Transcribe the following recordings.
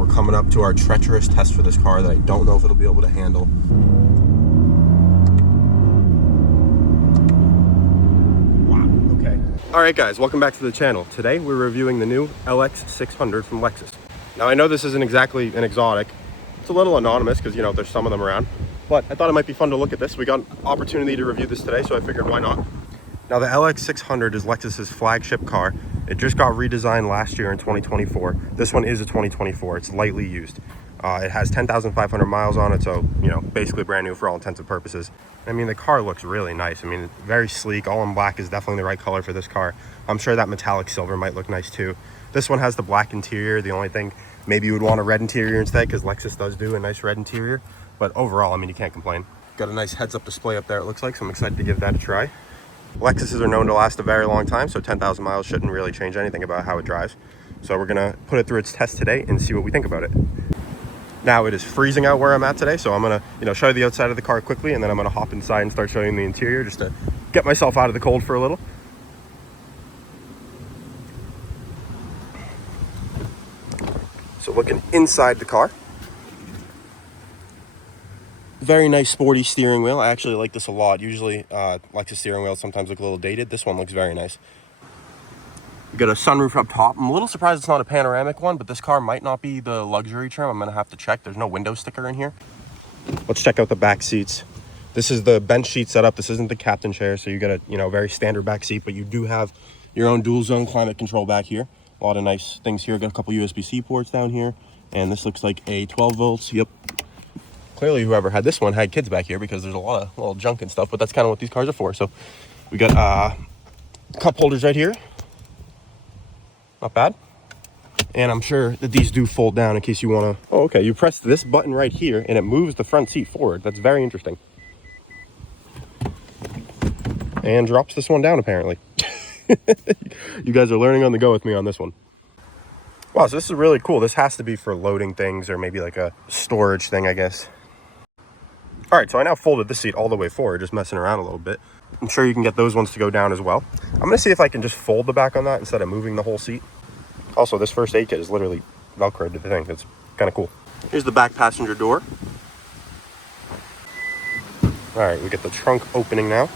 We're coming up to our treacherous test for this car that I don't know if it'll be able to handle. Wow, okay. All right, guys, welcome back to the channel. Today, we're reviewing the new LX600 from Lexus. Now, I know this isn't exactly an exotic. It's a little anonymous because, you know, there's some of them around. But I thought it might be fun to look at this. We got an opportunity to review this today, so I figured why not? Now, the LX600 is Lexus's flagship car. It just got redesigned last year in 2024. This one is a 2024. It's lightly used. It has 10,500 miles on it, so, you know, basically brand new for all intents and purposes. I mean, the car looks really nice. I mean, very sleek. All in black is definitely the right color for this car. I'm sure that metallic silver might look nice too. This one has the black interior. The only thing, maybe you would want a red interior instead, because Lexus does do a nice red interior. But overall, I mean, you can't complain. Got a nice heads-up display up there, it looks like, so I'm excited to give that a try. Lexuses are known to last a very long time, so 10,000 miles shouldn't really change anything about how it drives. So we're gonna put it through its test today and see what we think about it. Now, it is freezing out where I'm at today, so I'm gonna, show you the outside of the car quickly, and then I'm gonna hop inside and start showing the interior just to get myself out of the cold for a little. So looking inside the car. Very nice sporty steering wheel. I actually like this a lot. Usually Lexus steering wheels sometimes look a little dated. This one looks very nice. We got a sunroof up top. I'm a little surprised it's not a panoramic one, but this car might not be the luxury trim. I'm gonna have to check. There's no window sticker in here. Let's check out the back seats. This is the bench seat setup. This isn't the captain chair, so you got a very standard back seat, but you do have your own dual zone climate control back here. A lot of nice things here. Got a couple USB-C ports down here, and this looks like a 12 volts. Yep. Clearly, whoever had this one had kids back here because there's a lot of little junk and stuff, but that's kind of what these cars are for. So we got cup holders right here. Not bad. And I'm sure that these do fold down in case you want to. Oh, okay. You press this button right here and it moves the front seat forward. That's very interesting. And drops this one down, apparently. You guys are learning on the go with me on this one. Wow, so this is really cool. This has to be for loading things or maybe like a storage thing, I guess. All right, so I now folded this seat all the way forward, just messing around a little bit. I'm sure you can get those ones to go down as well. I'm gonna see if I can just fold the back on that instead of moving the whole seat. Also, this first aid kit is literally Velcroed to the thing. It's kind of cool. Here's the back passenger door. All right, we get the trunk opening now.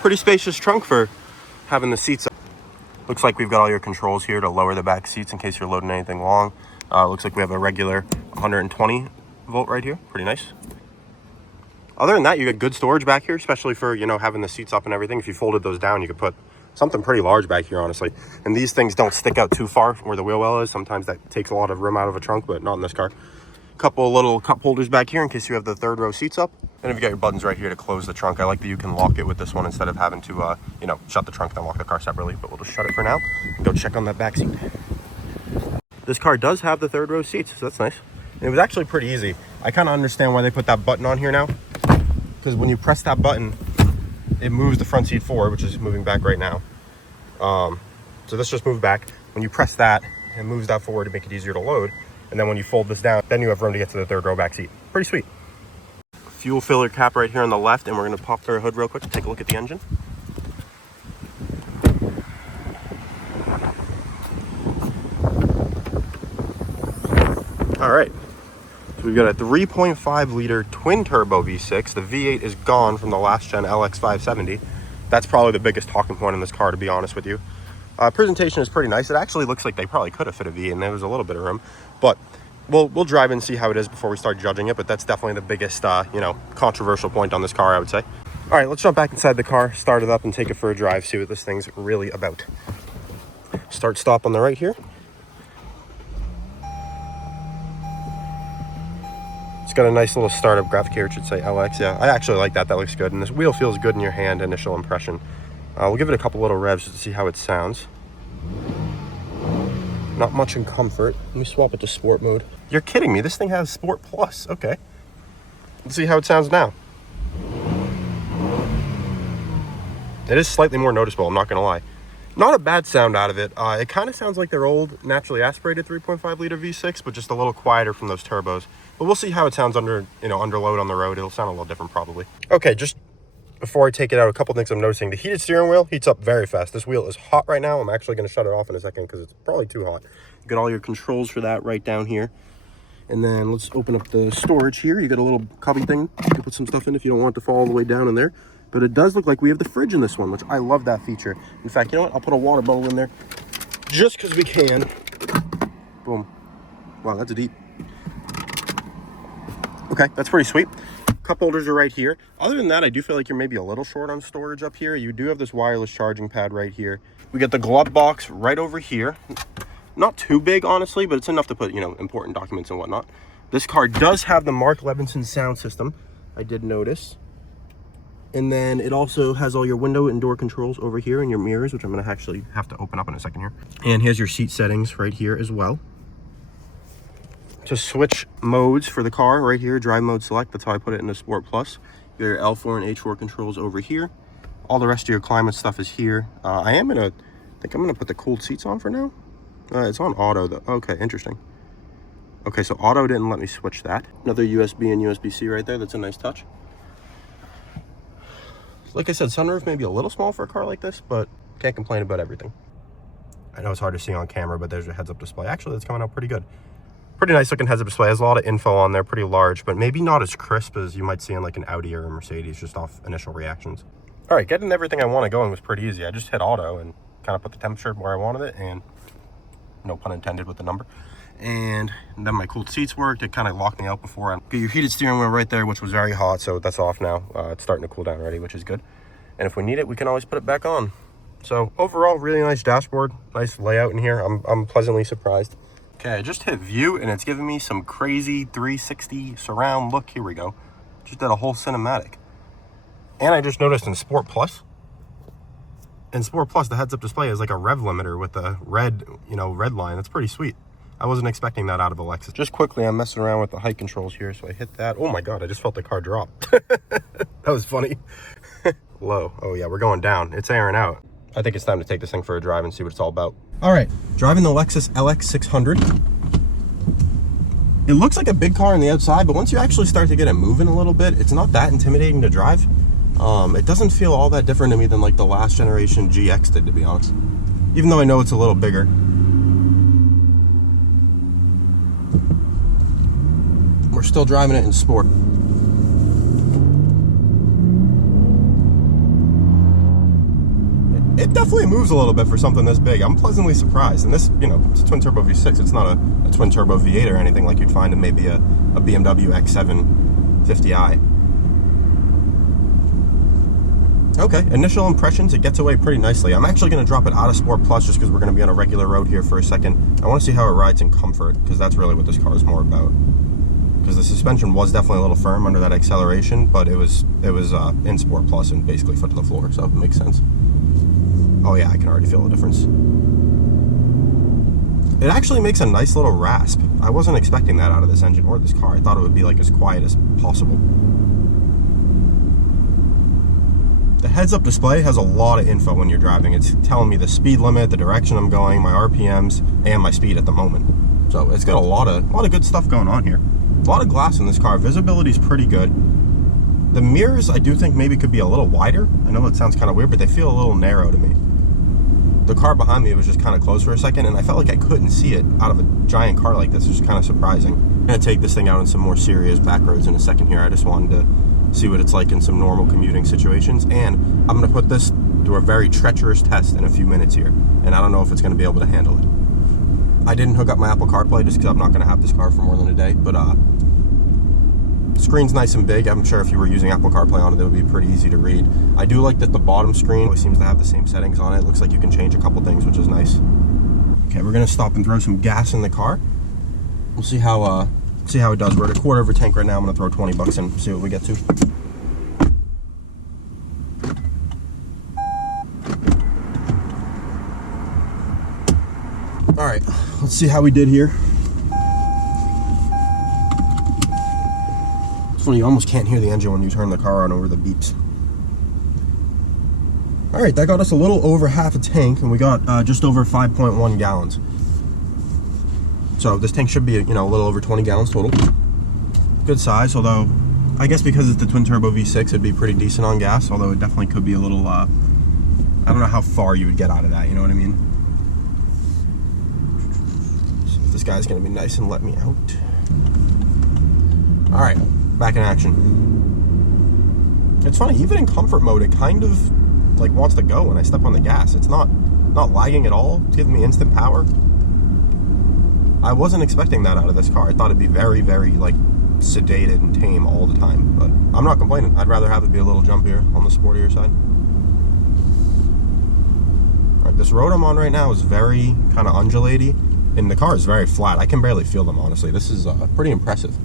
Pretty spacious trunk for having the seats up. Looks like we've got all your controls here to lower the back seats in case you're loading anything long. Looks like we have a regular 120 volt right here. Pretty nice. Other than that, you get good storage back here, especially for, having the seats up and everything. If you folded those down, you could put something pretty large back here, honestly. And these things don't stick out too far from where the wheel well is. Sometimes that takes a lot of room out of a trunk, but not in this car. Couple little cup holders back here in case you have the third row seats up. And if you got your buttons right here to close the trunk, I like that you can lock it with this one instead of having to, shut the trunk, then lock the car separately. But we'll just shut it for now and go check on that back seat. This car does have the third row seats, so that's nice. And it was actually pretty easy. I kind of understand why they put that button on here now, because when you press that button, it moves the front seat forward, which is moving back right now. So this just moved back. When you press that, it moves that forward to make it easier to load. And then when you fold this down, then you have room to get to the third row back seat. Pretty sweet. Fuel filler cap right here on the left, and we're gonna pop through the hood real quick to take a look at the engine. All right, so we've got a 3.5 liter twin turbo V6. The V8 is gone from the last gen LX570. That's probably the biggest talking point in this car, to be honest with you. Presentation is pretty nice. It actually looks like they probably could have fit a V8 and there was a little bit of room, but we'll drive and see how it is before we start judging it. But that's definitely the biggest, controversial point on this car, I would say. All right, let's jump back inside the car, start it up and take it for a drive, see what this thing's really about. Start stop on the right here. It's got a nice little startup graphic here. It should say LX. Yeah, I actually like that. That looks good. And this wheel feels good in your hand, initial impression. We'll give it a couple little revs just to see how it sounds. Not much in comfort. Let me swap it to sport mode. You're kidding me. This thing has Sport Plus. Okay. Let's see how it sounds now. It is slightly more noticeable, I'm not going to lie. Not a bad sound out of it. It kind of sounds like their old naturally aspirated 3.5 liter V6, but just a little quieter from those turbos. But we'll see how it sounds under load on the road. It'll sound a little different probably. Okay, just before I take it out, a couple things I'm noticing. The heated steering wheel heats up very fast. This wheel is hot right now. I'm actually going to shut it off in a second because it's probably too hot. You got all your controls for that right down here. And then let's open up the storage here. You got a little cubby thing. You can put some stuff in if you don't want it to fall all the way down in there. But it does look like we have the fridge in this one, which I love that feature. In fact, you know what? I'll put a water bottle in there just because we can. Boom. Wow, that's deep. Okay, that's pretty sweet. Cup holders are right here. Other than that, I do feel like you're maybe a little short on storage up here. You do have this wireless charging pad right here. We got the glove box right over here. Not too big, honestly, but it's enough to put, you know, important documents and whatnot. This car does have the Mark Levinson sound system, I did notice. And then it also has all your window and door controls over here and your mirrors, which I'm going to actually have to open up in a second here. And here's your seat settings right here as well. To switch modes for the car right here, drive mode select, that's how I put it in the Sport Plus. Your L4 and H4 controls over here. All the rest of your climate stuff is here. I think I'm gonna put the cooled seats on for now. It's on auto though. Okay, interesting. Okay, so auto didn't let me switch that. Another USB and USB-C right there. That's a nice touch. Like I said, sunroof may be a little small for a car like this, but can't complain about everything. I know it's hard to see on camera, but there's your heads-up display. Actually, that's coming out pretty good. Pretty nice looking heads-up display. Has a lot of info on there, pretty large, but maybe not as crisp as you might see in like an Audi or a Mercedes, just off initial reactions. All right, getting everything I want going was pretty easy. I just hit auto and kind of put the temperature where I wanted it, and no pun intended with the number. And then my cooled seats worked. It kind of locked me out before. I got your heated steering wheel right there, which was very hot, so that's off now. It's starting to cool down already, which is good. And if we need it, we can always put it back on. So overall, really nice dashboard, nice layout in here. I'm pleasantly surprised. Okay, I just hit view and it's giving me some crazy 360 surround look. Here we go. Just did a whole cinematic. And I just noticed in Sport Plus, the heads-up display is like a rev limiter with a red line. That's pretty sweet. I wasn't expecting that out of a Lexus. Just quickly, I'm messing around with the height controls here, so I hit that. Oh my God, I just felt the car drop. That was funny. Low. Oh yeah, we're going down. It's airing out. I think it's time to take this thing for a drive and see what it's all about. All right, driving the Lexus LX600. It looks like a big car on the outside, but once you actually start to get it moving a little bit, it's not that intimidating to drive. It doesn't feel all that different to me than like the last generation GX did, to be honest. Even though I know it's a little bigger. We're still driving it in sport. It definitely moves a little bit for something this big. I'm pleasantly surprised. And this, you know, it's a twin turbo V6. It's not a twin turbo V8 or anything like you'd find in maybe a BMW X750i. Okay, initial impressions, it gets away pretty nicely. I'm actually going to drop it out of Sport Plus just because we're going to be on a regular road here for a second. I want to see how it rides in comfort, because that's really what this car is more about. Because the suspension was definitely a little firm under that acceleration, but it was in Sport Plus and basically foot to the floor, so it makes sense. Oh yeah, I can already feel the difference. It actually makes a nice little rasp. I wasn't expecting that out of this engine or this car. I thought it would be like as quiet as possible. The heads-up display has a lot of info when you're driving. It's telling me the speed limit, the direction I'm going, my RPMs, and my speed at the moment. So it's got a lot of good stuff going on here. A lot of glass in this car. Visibility is pretty good. The mirrors, I do think maybe could be a little wider. I know it sounds kind of weird, but they feel a little narrow to me. The car behind me was just kind of close for a second, and I felt like I couldn't see it out of a giant car like this, which is kind of surprising. I'm going to take this thing out in some more serious back roads in a second here. I just wanted to see what it's like in some normal commuting situations, and I'm going to put this through a very treacherous test in a few minutes here, and I don't know if it's going to be able to handle it. I didn't hook up my Apple CarPlay just because I'm not going to have this car for more than a day, but screen's nice and big. I'm sure if you were using Apple CarPlay on it, it would be pretty easy to read. I do like that the bottom screen always seems to have the same settings on it. It looks like you can change a couple things, which is nice. Okay, we're gonna stop and throw some gas in the car. We'll see how it does. We're at a quarter of a tank right now. I'm gonna throw 20 bucks in, see what we get to. All right, let's see how we did here. You almost can't hear the engine when you turn the car on over the beeps. All right, that got us a little over half a tank, and we got just over 5.1 gallons. So this tank should be, you know, a little over 20 gallons total. Good size, although I guess because it's the twin turbo V6, it'd be pretty decent on gas, although it definitely could be a little, I don't know how far you would get out of that, you know what I mean? So this guy's gonna be nice and let me out. All right, back in action. It's funny, even in comfort mode, it kind of like wants to go when I step on the gas. It's not lagging at all. It's giving me instant power. I wasn't expecting that out of this car. I thought it'd be very, very like sedated and tame all the time, but I'm not complaining. I'd rather have it be a little jumpier on the sportier side. All right, this road I'm on right now is very kind of undulaty, and the car is very flat. I can barely feel them, honestly. This is pretty impressive.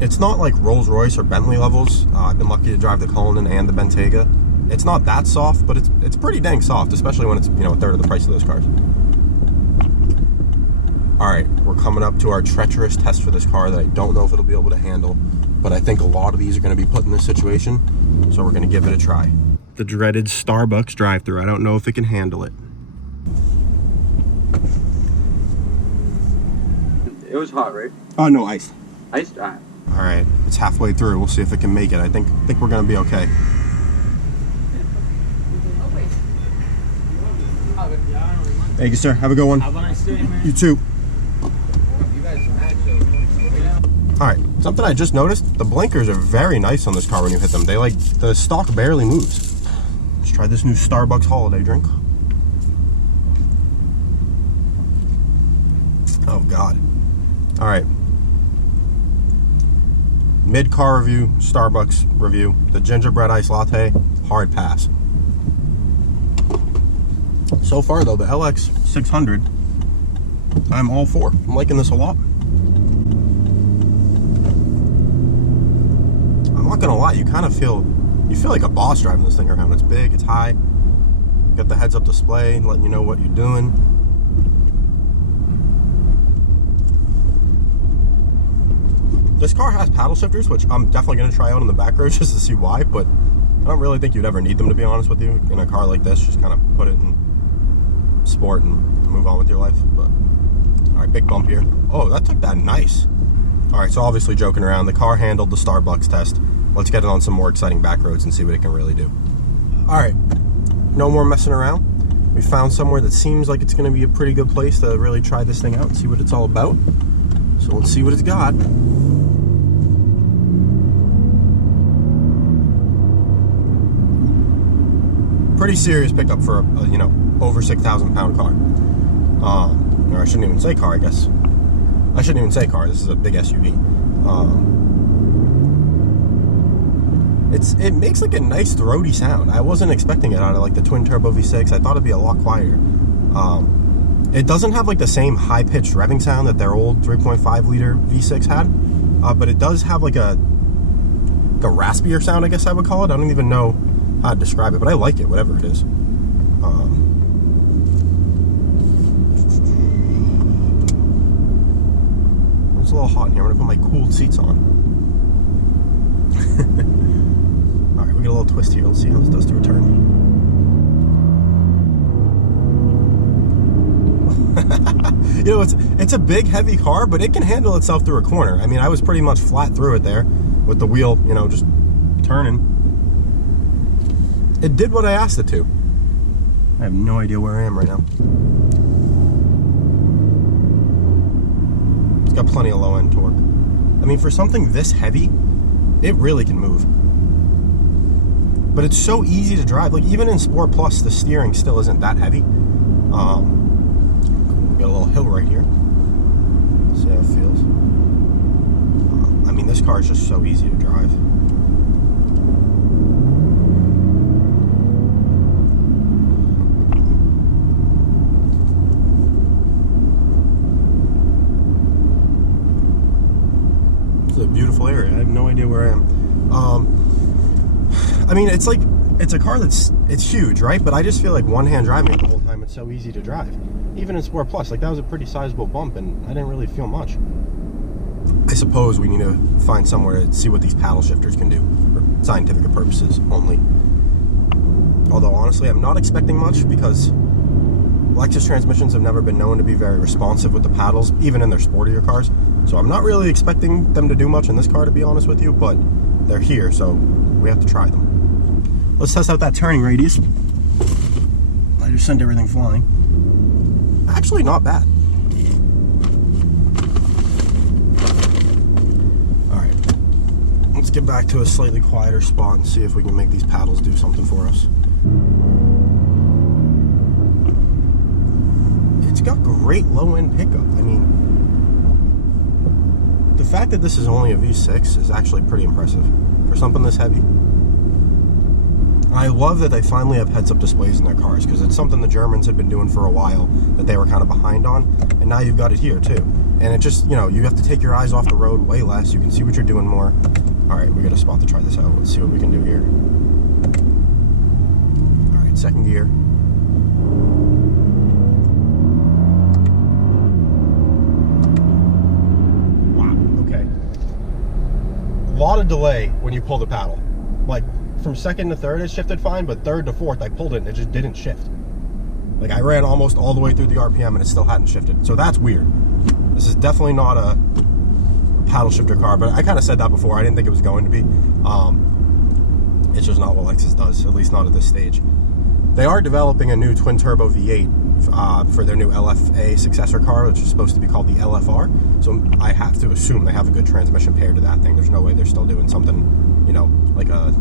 It's not like Rolls-Royce or Bentley levels. I've been lucky to drive the Cullinan and the Bentayga. It's not that soft, but it's pretty dang soft, especially when it's, you know, a third of the price of those cars. All right, we're coming up to our treacherous test for this car that I don't know if it'll be able to handle, but I think a lot of these are going to be put in this situation, so we're going to give it a try. The dreaded Starbucks drive-thru. I don't know if it can handle it. It was hot, right? Oh, no, iced. Iced? All right, it's halfway through. We'll see if it can make it. I think we're going to be okay. Thank you, sir. Have a good one. Have a nice day, man. You too. Alright, something I just noticed, the blinkers are very nice on this car when you hit them. They like, the stock barely moves. Let's try this new Starbucks holiday drink. Oh God. Alright. Mid-car review, Starbucks review. The gingerbread ice latte, hard pass. So far though, the LX600, I'm all for. I'm liking this a lot. I'm not gonna lie, you feel like a boss driving this thing around. It's big, it's high, got the heads-up display letting you know what you're doing. This car has paddle shifters, which I'm definitely gonna try out on the back road just to see why, but I don't really think you'd ever need them, to be honest with you. In a car like this, just kind of put it in sport and move on with your life. But all right, big bump here. Oh, that took that nice. All right, so obviously joking around, the car handled the Starbucks test. Let's get it on some more exciting back roads and see what it can really do. All right, no more messing around. We found somewhere that seems like it's going to be a pretty good place to really try this thing out and see what it's all about. So let's see what it's got. Pretty serious pickup for a you know, over 6,000 pound car. Or I shouldn't even say car, I guess. I shouldn't even say car, this is a big SUV. It makes like a nice throaty sound. I wasn't expecting it out of like the twin turbo V6. I thought it'd be a lot quieter. It doesn't have like the same high-pitched revving sound that their old 3.5 liter V6 had, but it does have like a raspier sound, I guess I would call it. I don't even know how to describe it, but I like it, whatever it is. It's a little hot in here. I'm gonna put my cooled seats on. All right, we get a little twist here. Let's see how this does to a turn. You know, it's a big, heavy car, but it can handle itself through a corner. I mean, I was pretty much flat through it there with the wheel, you know, just turning. It did what I asked it to. I have no idea where I am right now. It's got plenty of low-end torque. I mean, for something this heavy, it really can move. But it's so easy to drive. Like, even in Sport Plus, the steering still isn't that heavy. Got a little hill right here. See how it feels. I mean, this car is just so easy to drive. It's a beautiful area. I have no idea where I am. I mean, it's like, it's a car it's huge, right? But I just feel like one-hand driving it the whole time. It's so easy to drive. Even in Sport Plus, like that was a pretty sizable bump and I didn't really feel much. I suppose we need to find somewhere to see what these paddle shifters can do for scientific purposes only. Although honestly, I'm not expecting much because Lexus transmissions have never been known to be very responsive with the paddles, even in their sportier cars. So I'm not really expecting them to do much in this car, to be honest with you, but they're here, so we have to try them. Let's test out that turning radius. I just sent everything flying. Actually, not bad. All right, let's get back to a slightly quieter spot and see if we can make these paddles do something for us. It's got great low-end pickup. I mean, the fact that this is only a V6 is actually pretty impressive for something this heavy. I love that they finally have heads-up displays in their cars, because it's something the Germans had been doing for a while that they were kind of behind on, and now you've got it here too. And it just, you know, you have to take your eyes off the road way less. You can see what you're doing more. All right, we got a spot to try this out. Let's see what we can do here. All right, second gear. A lot of delay when you pull the paddle. Like from second to third it shifted fine, but third to fourth I pulled it and it just didn't shift. Like I ran almost all the way through the RPM and it still hadn't shifted. So that's weird. This is definitely not a paddle shifter car, but I kind of said that before. I didn't think it was going to be. It's just not what Lexus does, at least not at this stage. They are developing a new twin turbo V8 for their new LFA successor car, which is supposed to be called the LFR. So I have to assume they have a good transmission paired to that thing. There's no way they're still doing something, you know, like a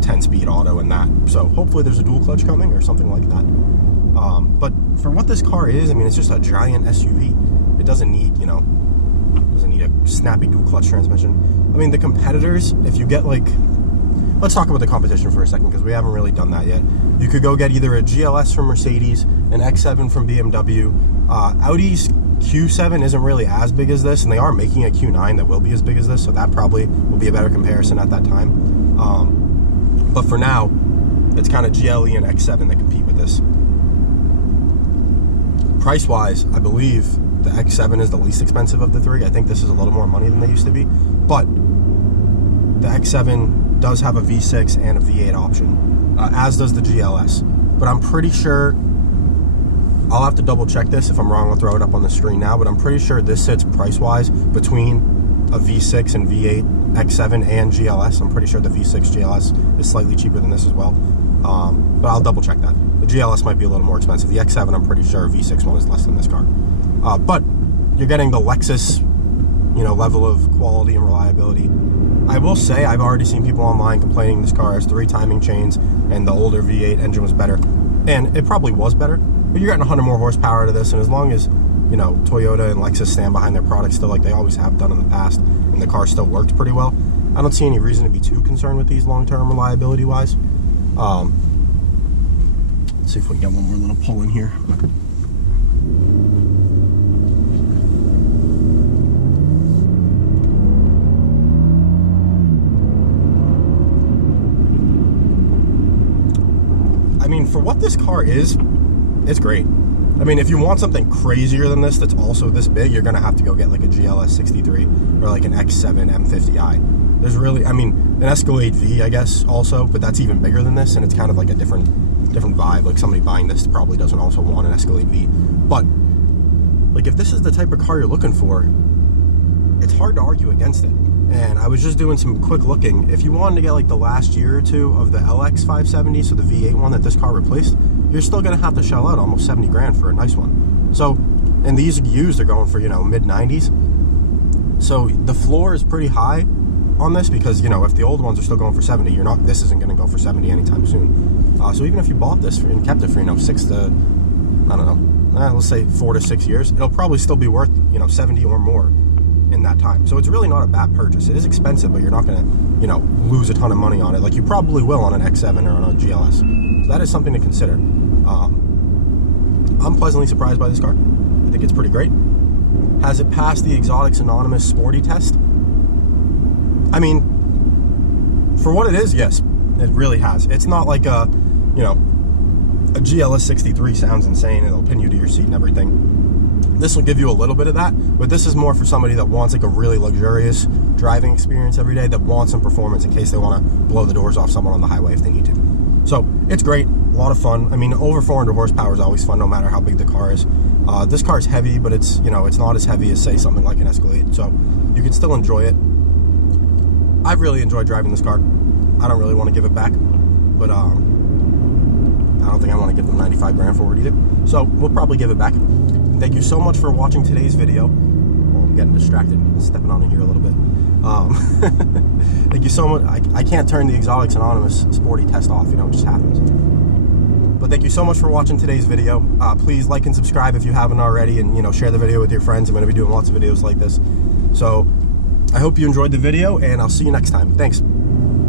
10-speed auto and that. So hopefully there's a dual clutch coming or something like that. But for what this car is, I mean, it's just a giant SUV. It doesn't need, you know, doesn't need a snappy dual clutch transmission. I mean, the competitors, if you get like, let's talk about the competition for a second, because we haven't really done that yet. You could go get either a GLS from Mercedes, an X7 from BMW. Audi's Q7 isn't really as big as this, and they are making a Q9 that will be as big as this, so that probably will be a better comparison at that time. But for now, it's kind of GLE and X7 that compete with this. Price-wise, I believe the X7 is the least expensive of the three. I think this is a little more money than they used to be, but the X7 does have a V6 and a V8 option, as does the GLS. But I'm pretty sure, I'll have to double check this. If I'm wrong, I'll throw it up on the screen now, but I'm pretty sure this sits price-wise between a V6 and V8 X7 and GLS. I'm pretty sure the V6 GLS is slightly cheaper than this as well, but I'll double check that. The GLS might be a little more expensive. The X7, I'm pretty sure V6 one is less than this car. But you're getting the Lexus, you know, level of quality and reliability. I will say I've already seen people online complaining this car has 3 timing chains and the older V8 engine was better, and it probably was better, but you're getting 100 more horsepower out of this, and as long as, you know, Toyota and Lexus stand behind their products still like they always have done in the past, and the car still works pretty well, I don't see any reason to be too concerned with these long-term reliability wise. Let's see if we can get one more little pull in here. I mean, for what this car is, it's great. I mean, if you want something crazier than this that's also this big, you're going to have to go get like a GLS 63 or like an X7 M50i. There's really, I mean, an Escalade V, I guess, also, but that's even bigger than this, and it's kind of like a different vibe. Like somebody buying this probably doesn't also want an Escalade V. But, like, if this is the type of car you're looking for, it's hard to argue against it. And I was just doing some quick looking. If you wanted to get like the last year or two of the LX570, so the V8 one that this car replaced, you're still going to have to shell out almost 70 grand for a nice one. So, and these used are going for, you know, mid-90s. So the floor is pretty high on this because, you know, if the old ones are still going for 70, you're not, this isn't going to go for 70 anytime soon. So even if you bought this and kept it for, you know, 6 to, I don't know, let's say 4 to 6 years, it'll probably still be worth, you know, 70 or more in that time. So it's really not a bad purchase. It is expensive, but you're not going to, you know, lose a ton of money on it like you probably will on an X7 or on a GLS. So that is something to consider. I'm pleasantly surprised by this car. I think it's pretty great. Has it passed the Exotics Anonymous sporty test? I mean, for what it is, yes, it really has. It's not like a, you know, a GLS 63 sounds insane. It'll pin you to your seat and everything. This will give you a little bit of that, but this is more for somebody that wants like a really luxurious driving experience every day, that wants some performance in case they want to blow the doors off someone on the highway if they need to. So it's great. A lot of fun. I mean, over 400 horsepower is always fun, no matter how big the car is. This car is heavy, but it's, you know, it's not as heavy as, say, something like an Escalade, so you can still enjoy it. I've really enjoyed driving this car. I don't really want to give it back, but I don't think I want to give them 95 grand for it either. So we'll probably give it back. Thank you so much for watching today's video. Well, I'm getting distracted, stepping on in here a little bit. Thank you so much. I can't turn the Exotics Anonymous Sporty test off, you know, it just happens. But thank you so much for watching today's video. Please like and subscribe if you haven't already, and, you know, share the video with your friends. I'm going to be doing lots of videos like this. So I hope you enjoyed the video, and I'll see you next time. Thanks.